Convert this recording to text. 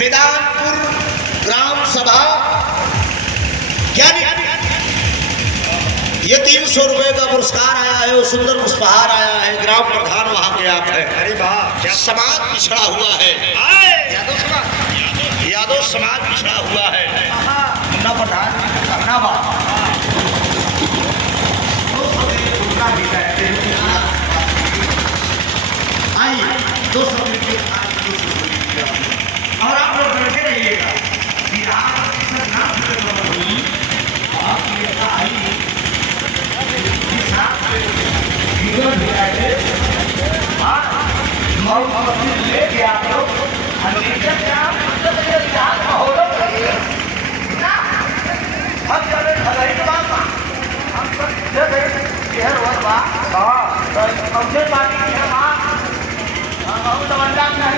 मैदानपुर ग्राम सभा ये 300 रुपए का पुरस्कार आया है और सुंदर पुष्पहार आया है। ग्राम प्रधान वहां के आप है। अरे वाह, समाज पिछड़ा हुआ है। यादव समाज पिछड़ा हुआ है। मुन्ना प्रधान कहना बात आइए 200 और आप लोग बैठे रहिएगा। लेके आप लोग हम चले भलाई के बात हम सब जब शहर हुआ बा हां तो कौन से बात की है मां हम तो बंदा नहीं